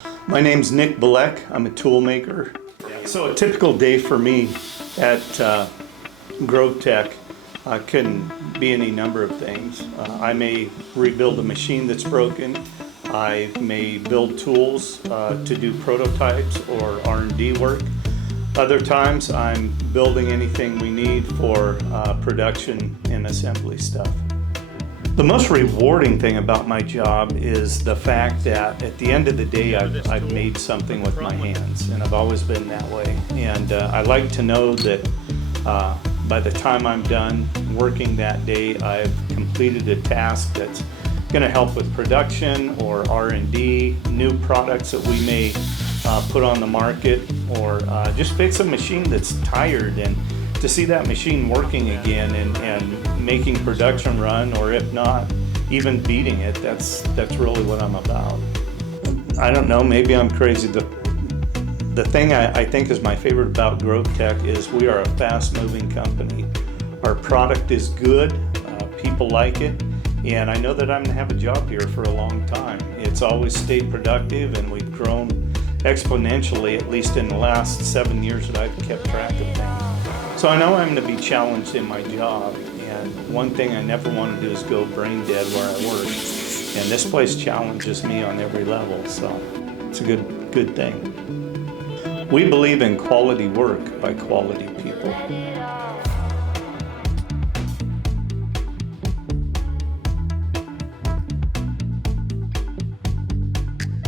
My name's Nick Bilek. I'm a tool maker. So a typical day for me at GrowTech can be any number of things. I may rebuild a machine that's broken. I may build tools to do prototypes or R&D work. Other times I'm building anything we need for production and assembly stuff. The most rewarding thing about my job is the fact that at the end of the day I've made something with my hands, and I've always been that way. And I like to know that by the time I'm done working that day, I've completed a task that's going to help with production or R&D, new products that we may put on the market, or just fix a machine that's tired, and to see that machine working again and making production run, or if not, even beating it, that's really what I'm about. I don't know, maybe I'm crazy. The thing I think is my favorite about GrowTech is we are a fast-moving company. Our product is good, people like it, and I know that I'm gonna have a job here for a long time. It's always stayed productive, and we've grown exponentially, at least in the last 7 years that I've kept track of things. So I know I'm going to be challenged in my job, and one thing I never want to do is go brain dead where I work. And this place challenges me on every level, so it's a good thing. We believe in quality work by quality people.